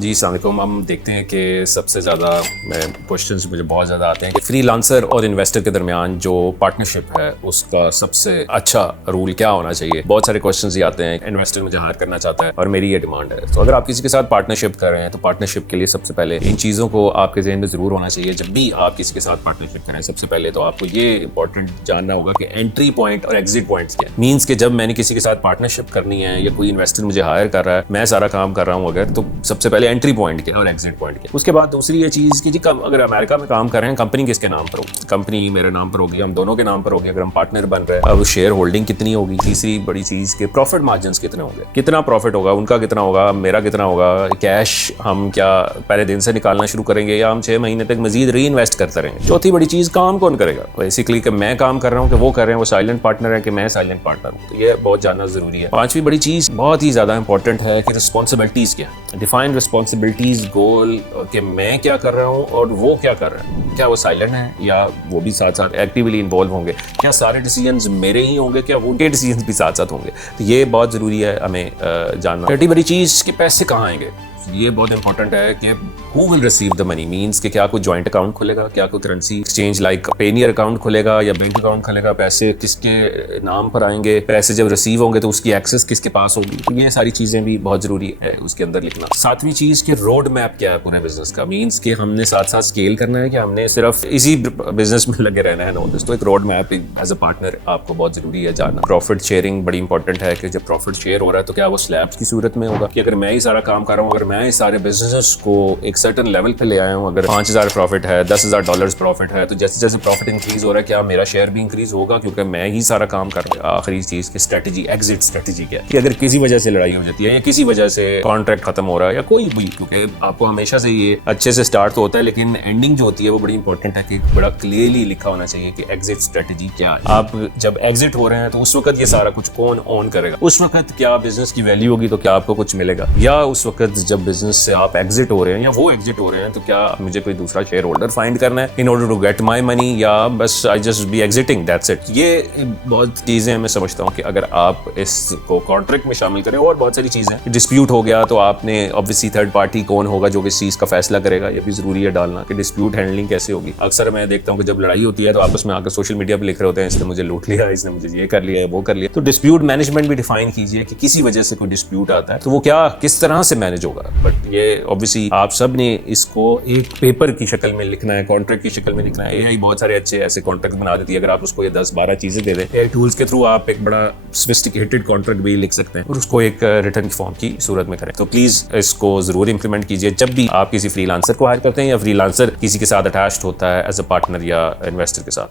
जी अस्सलाम वालेकुम। हम देखते हैं कि सबसे ज़्यादा क्वेश्चंस मुझे बहुत ज़्यादा आते हैं कि फ्रीलांसर और इन्वेस्टर के दरमियान जो पार्टनरशिप है उसका सबसे अच्छा रूल क्या होना चाहिए। बहुत सारे क्वेश्चंस ही आते हैं, इन्वेस्टर मुझे हायर करना चाहता है और मेरी ये डिमांड है। तो अगर आप किसी के साथ पार्टनरशिप कर रहे हैं तो पार्टनरशिप के लिए सबसे पहले इन चीज़ों को आपके जहन में ज़रूर होना चाहिए। जब भी आप किसी के साथ पार्टनरशिप करें सबसे पहले तो आपको ये इंपॉर्टेंट जानना होगा कि एंट्री पॉइंट और एग्जिट पॉइंट्स क्या है। मीन्स कि जब मैंने किसी के साथ पार्टनरशिप करनी है या कोई इन्वेस्टर मुझे हायर कर रहा है, मैं सारा काम कर रहा हूँ अगर, तो सबसे पहले एंट्री पॉइंट क्या है और एग्जिट पॉइंट क्या है। उसके बाद दूसरी ये चीज़ कि जी अगर अमेरिका में काम कर रहे हैं, कंपनी किसके नाम पर होगी, कंपनी मेरे नाम पर होगी, हम दोनों के नाम पर होगी। अगर हम पार्टनर बन रहे हैं अब शेयर होल्डिंग कितनी होगी। तीसरी बड़ी चीज़ के प्रॉफिट मार्जिन कितने होंगे, कितना प्रॉफिट होगा, उनका कितना होगा, मेरा कितना होगा। कैश हम क्या पहले दिन से निकालना शुरू करेंगे या हम 6 महीने तक मजीद री इन्वेस्ट करते रहेंगे। चौथी बड़ी चीज़ काम कौन करेगा। बेसिकली कि मैं काम कर रहा हूँ कि वो कर रहे हैं, वो साइलेंट पार्टनर है कि मैं साइलेंट पार्टनर हूँ, तो ये बहुत जानना जरूरी है। पांचवी बड़ी चीज़ बहुत ही ज़्यादा इंपॉर्टेंट है कि रिस्पॉन्सिबिलिटीज़ क्या, डिफाइन रिस्पॉन्सिबिलिटीज़, गोल कि मैं क्या कर रहा हूँ और वो क्या कर रहा है। क्या वो साइलेंट है या वो भी साथ साथ एक्टिवली इन्वॉल्व होंगे, क्या सारे डिसीजंस मेरे ही होंगे, क्या उनके डिसीजंस भी साथ साथ होंगे। तो ये बहुत ज़रूरी है हमें जानना। छठी बड़ी चीज़ कि पैसे कहाँ आएंगे, ये बहुत इंपॉर्टेंट है कि who will receive the money. Means कि क्या कोई जॉइंट अकाउंट खुलेगा, क्या कोई currency exchange like Payeer account खुलेगा या बैंक अकाउंट खुलेगा, पैसे किसके नाम पर आएंगे, पैसे जब रिसीव होंगे तो उसकी एक्सेस किसके पास होगी। तो ये सारी चीजें भी बहुत जरूरी है उसके अंदर लिखना। सातवीं चीज कि रोड मैप क्या है पूरे बिजनेस का। मींस कि हमने साथ साथ स्केल करना है कि हमने सिर्फ इसी बिजनेस में लगे रहना है। नो दिस, तो एक road map as a partner आपको बहुत जरूरी है जानना। प्रॉफिट शेयरिंग बड़ी इंपॉर्टेंट है कि जब प्रॉफिट शेयर हो रहा है तो क्या वो स्लैब्स की सूरत में होगा कि अगर मैं ही सारा काम कर रहा हूँ, अगर मैं ही सारे बिजनेस को एक सर्टेन लेवल पे ले आया हूँ, अगर $5,000 प्रॉफिट है, $10,000 प्रॉफिट है, तो जैसे जैसे प्रॉफिट इंक्रीज हो रहा है क्या मेरा शेयर भी इंक्रीज होगा क्योंकि मैं ही सारा काम कर रहा हूँ। आखिरी चीज की स्ट्रेटजी, एग्जिट स्ट्रेटजी क्या है कि अगर किसी वजह से लड़ाई हो जाती है या किसी वजह से कॉन्ट्रैक्ट खत्म हो रहा है या कोई भी, क्योंकि आपको हमेशा से ये अच्छे से स्टार्ट तो होता है लेकिन एंडिंग जो होती है वो बड़ी इंपॉर्टेंट है कि बड़ा क्लियरली लिखा होना चाहिए कि एग्जिट स्ट्रेटजी क्या है। आप जब एग्जिट हो रहे हैं तो उस वक्त ये सारा कुछ कौन ऑन करेगा, उस वक्त क्या बिजनेस की वैल्यू होगी, तो क्या आपको कुछ मिलेगा, या उस वक्त जब बिजनेस से आप एग्जिट हो रहे हैं या वो एग्जिट हो रहे हैं तो क्या मुझे कोई दूसरा शेयर होल्डर फाइंड करना है in order to get my money, या बस I just be exiting, that's it. ये बहुत चीजें मैं समझता हूँ कि अगर आप इसको कॉन्ट्रैक्ट में शामिल करें। और बहुत सारी चीजें, डिस्प्यूट हो गया तो आपने ऑब्वियसली थर्ड पार्टी कौन होगा जो इस चीज का फैसला करेगा, ये भी जरूरी है डालना कि डिस्प्यूट हैंडलिंग कैसे होगी। अक्सर मैं देखता हूँ कि जब लड़ाई होती है तो आपस में आकर सोशल मीडिया पर लिख रहे होते हैं इसने मुझे लूट लिया, इसने मुझे ये कर लिया, वो कर लिया। तो डिस्प्यूट मैनेजमेंट भी डिफाइन कीजिए कि किसी वजह से कोई डिस्प्यूट आता है तो वो क्या किस तरह से मैनेज होगा। बट ये ऑब्वियसली आप सब ने इसको एक पेपर की शक्ल में लिखना है, कॉन्ट्रैक्ट की शक्ल में लिखना है। एआई बहुत सारे अच्छे ऐसे कॉन्ट्रैक्ट बना देती है, अगर आप उसको ये 10-12 चीजें दे दें, एआई टूल्स के थ्रू आप एक बड़ा सोफिस्टिकेटेड कॉन्ट्रैक्ट भी लिख सकते हैं और उसको एक रिटर्न फॉर्म की सूरत में करें। तो प्लीज इसको जरूर इंप्लीमेंट कीजिए जब भी आप किसी फ्रीलांसर को हायर करते हैं या फ्रीलांसर किसी के साथ अटैच्ड होता है एज अ पार्टनर या इन्वेस्टर के साथ।